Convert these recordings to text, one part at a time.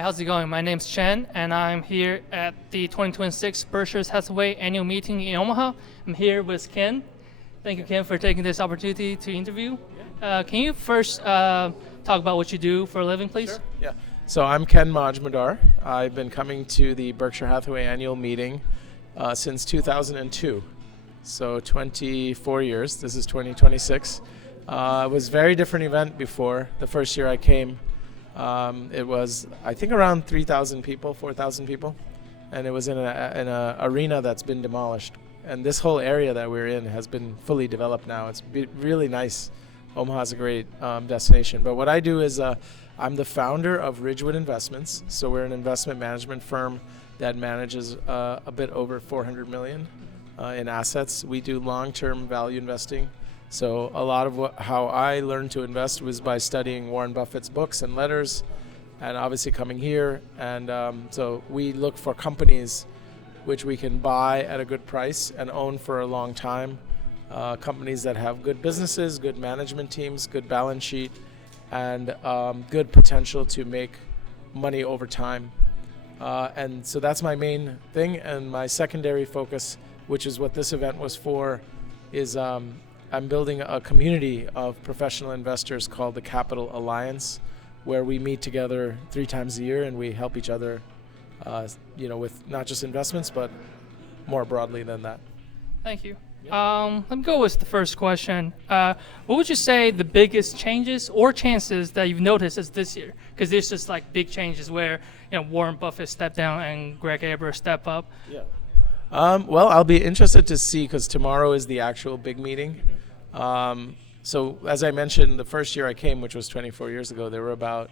Hi, how's it going? My name's Chen, and I'm here at the 2026 Berkshire Hathaway annual meeting in Omaha. I'm here with Ken. Thank you, Ken, for taking this opportunity to interview. Can you first talk about what you do for a living, please? Sure. Yeah. So I'm Ken Majmudar. I've been coming to the Berkshire Hathaway annual meeting since 2002. So 24 years. This is 2026. It was a very different event before. The first year I came, it was, I think, around 3,000 people, 4,000 people. And it was in a arena that's been demolished. And this whole area that we're in has been fully developed now. It's really nice. Omaha's a great destination. But what I do is I'm the founder of Ridgewood Investments. So we're an investment management firm that manages a bit over $400 million in assets. We do long-term value investing. So a lot of how I learned to invest was by studying Warren Buffett's books and letters, and obviously coming here. And so we look for companies which we can buy at a good price and own for a long time. Companies that have good businesses, good management teams, good balance sheet, and good potential to make money over time. And so that's my main thing. And my secondary focus, which is what this event was for, is I'm building a community of professional investors called the Capital Alliance, where we meet together 3 times a year and we help each other, with not just investments, but more broadly than that. Thank you. Let me go with the first question. What would you say the biggest changes or chances that you've noticed is this year? Because there's just like big changes where Warren Buffett stepped down and Greg Abel stepped up. Yeah. Well, I'll be interested to see, because tomorrow is the actual big meeting. So as I mentioned, the first year I came, which was 24 years ago, there were about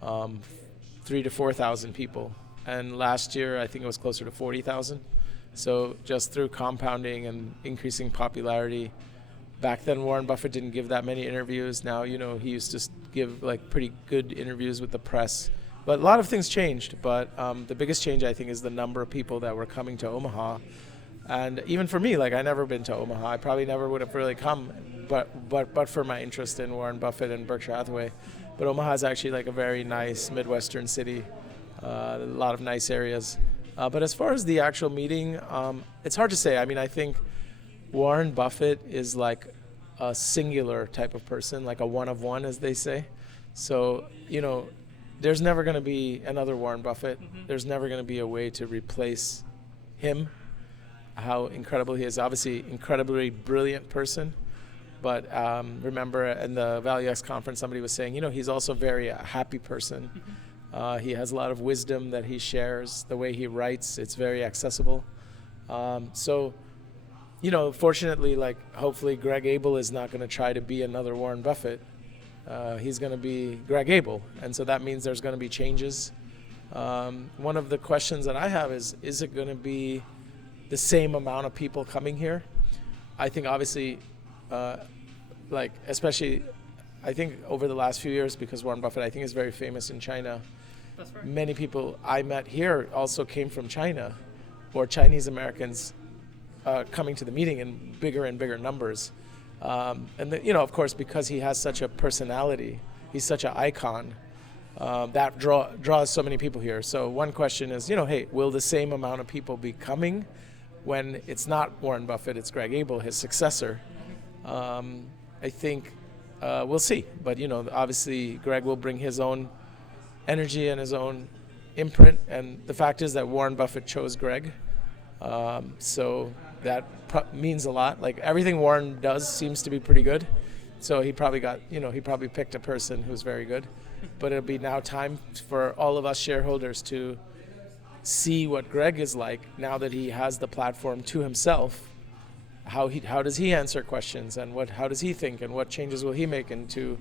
3,000 to 4,000 people. And last year, I think it was closer to 40,000. So just through compounding and increasing popularity, back then Warren Buffett didn't give that many interviews. Now, he used to give like pretty good interviews with the press. But a lot of things changed. But the biggest change, I think, is the number of people that were coming to Omaha. And even for me, like, I never been to Omaha. I probably never would have really come, but for my interest in Warren Buffett and Berkshire Hathaway. But Omaha is actually like a very nice Midwestern city, a lot of nice areas. But as far as the actual meeting, it's hard to say. I mean, I think Warren Buffett is like a singular type of person, like a one of one, as they say. So, there's never going to be another Warren Buffett. Mm-hmm. There's never going to be a way to replace him. How incredible he is. Obviously, incredibly brilliant person. But remember in the ValueX conference, somebody was saying, he's also very a happy person. Mm-hmm. He has a lot of wisdom that he shares. The way he writes, it's very accessible. So, fortunately, hopefully Greg Abel is not going to try to be another Warren Buffett. He's going to be Greg Abel. And so that means there's going to be changes. One of the questions that I have is it going to be the same amount of people coming here? I think obviously, especially, I think over the last few years, because Warren Buffett, I think, is very famous in China. That's right. Many people I met here also came from China, or Chinese Americans coming to the meeting in bigger and bigger numbers. Of course, because he has such a personality, he's such an icon, that draws so many people here. So one question is, hey, will the same amount of people be coming when it's not Warren Buffett, it's Greg Abel, his successor? I think we'll see. But, obviously Greg will bring his own energy and his own imprint. And the fact is that Warren Buffett chose Greg. So that means a lot. Like, everything Warren does seems to be pretty good. So he probably picked a person who's very good. But it'll be now time for all of us shareholders to see what Greg is like now that he has the platform to himself. How does he answer questions, and how does he think, and what changes will he make into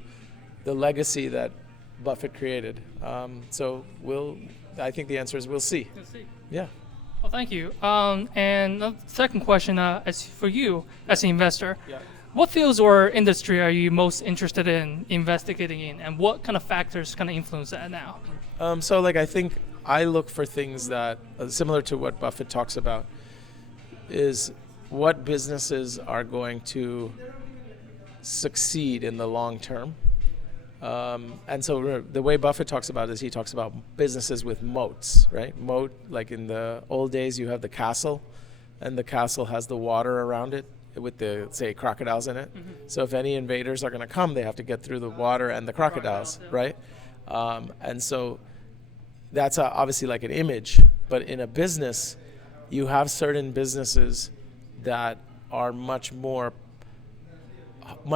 the legacy that Buffett created? I think the answer is we'll see. We'll see. Yeah. Well, thank you. And the second question is for you as an investor. Yeah. What fields or industry are you most interested in investigating in, and what kind of factors kind of influence that now? I think I look for things that, similar to what Buffett talks about, is what businesses are going to succeed in the long term, And so the way Buffett talks about is he talks about businesses with moats, right? Moat, like in the old days, you have the castle, and the castle has the water around it with the, say, crocodiles in it. Mm-hmm. So if any invaders are going to come, they have to get through the water and the crocodiles, right? And so that's obviously like an image, but in a business, you have certain businesses that are much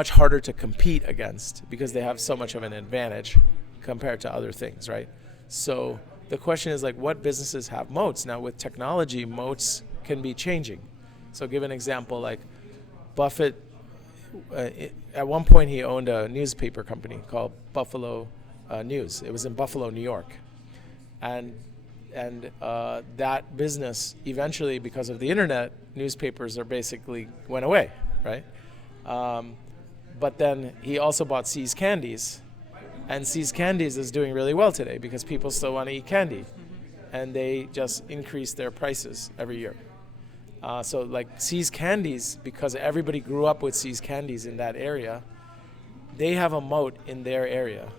harder to compete against because they have so much of an advantage compared to other things, right? So the question is like, what businesses have moats? Now with technology, moats can be changing. So give an example, like Buffett, at one point he owned a newspaper company called Buffalo News. It was in Buffalo, New York. And that business eventually, because of the internet, newspapers are basically went away, right? But then he also bought See's Candies, and See's Candies is doing really well today because people still want to eat candy, and they just increase their prices every year. So like See's Candies, because everybody grew up with See's Candies in that area, they have a moat in their area.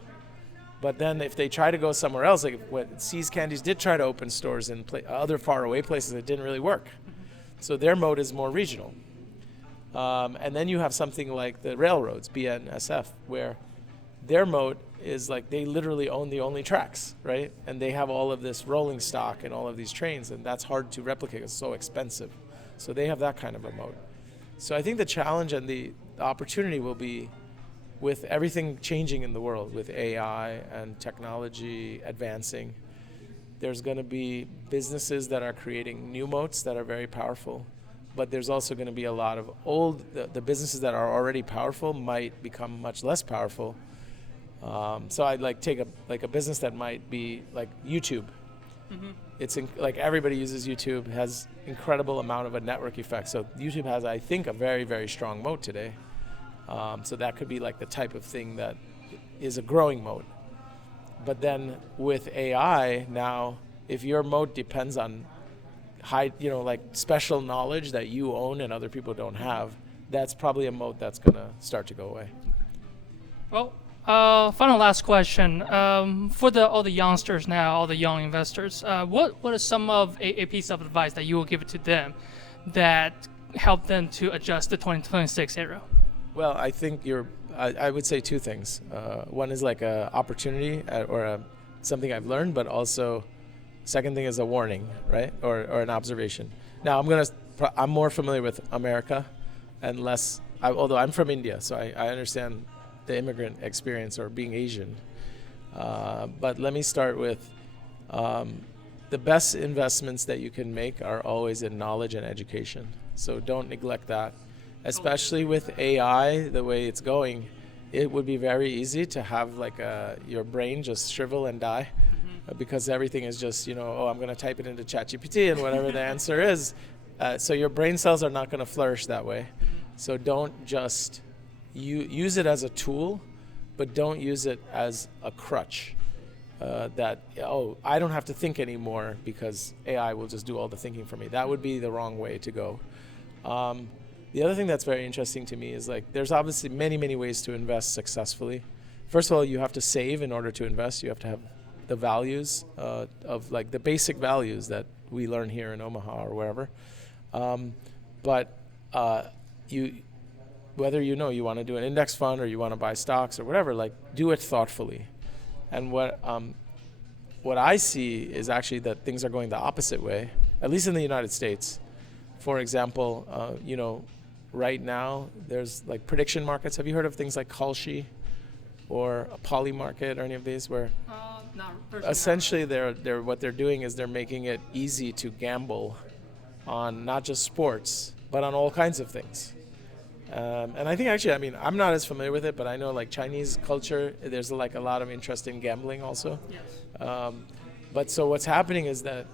But then if they try to go somewhere else, like when See's Candies did try to open stores in other faraway places, it didn't really work. So their moat is more regional. And then you have something like the railroads, BNSF, where their moat is like they literally own the only tracks, right? And they have all of this rolling stock and all of these trains, and that's hard to replicate. It's so expensive. So they have that kind of a moat. So I think the challenge and the opportunity will be with everything changing in the world, with AI and technology advancing, there's going to be businesses that are creating new moats that are very powerful. But there's also going to be a lot of the businesses that are already powerful might become much less powerful. So I'd like take a business that might be like YouTube. Mm-hmm. It's like everybody uses YouTube, has incredible amount of a network effect. So YouTube has, I think, a very, very strong moat today. So that could be like the type of thing that is a growing moat. But then with AI now, if your moat depends on high, like special knowledge that you own and other people don't have, that's probably a moat that's going to start to go away. Well, final last question. For all the youngsters now, all the young investors, what is some of a piece of advice that you will give to them that help them to adjust the 2026 era? Well, I think I would say two things. One is like a opportunity or something I've learned, but also second thing is a warning, right? Or an observation. Now I'm more familiar with America and less, although I'm from India, so I understand the immigrant experience or being Asian. But let me start with the best investments that you can make are always in knowledge and education. So don't neglect that. Especially with AI, the way it's going, it would be very easy to have like your brain just shrivel and die because everything is just, I'm going to type it into ChatGPT and whatever the answer is. So your brain cells are not going to flourish that way. So don't just use it as a tool, but don't use it as a crutch. I don't have to think anymore because AI will just do all the thinking for me. That would be the wrong way to go. The other thing that's very interesting to me is like there's obviously many, many ways to invest successfully. First of all, you have to save in order to invest. You have to have the values of like the basic values that we learn here in Omaha or wherever. But whether you want to do an index fund or you want to buy stocks or whatever, like do it thoughtfully. And what I see is actually that things are going the opposite way, at least in the United States. For example, right now there's like prediction markets. Have you heard of things like Kalshi or a Poly Market or any of these where essentially they're what they're doing is they're making it easy to gamble on not just sports but on all kinds of things. And I think actually, I'm not as familiar with it, but I know like Chinese culture, there's like a lot of interest in gambling also. Yes. But so what's happening is that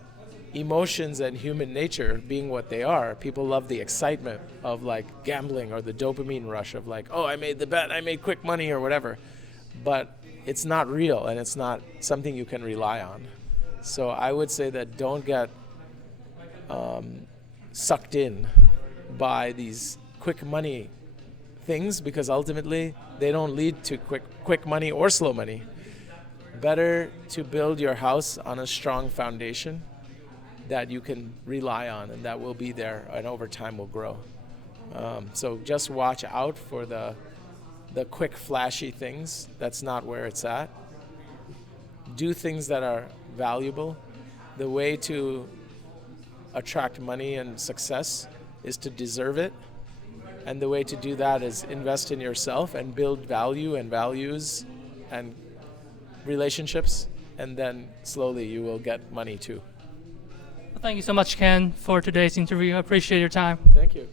emotions and human nature being what they are, people love the excitement of like gambling or the dopamine rush of like, I made the bet, I made quick money or whatever. But it's not real and it's not something you can rely on. So I would say that don't get sucked in by these quick money things because ultimately they don't lead to quick money or slow money. Better to build your house on a strong foundation that you can rely on and that will be there and over time will grow. So just watch out for the quick flashy things. That's not where it's at. Do things that are valuable. The way to attract money and success is to deserve it. And the way to do that is invest in yourself and build value and values and relationships, and then slowly you will get money too. Well, thank you so much, Ken, for today's interview. I appreciate your time. Thank you.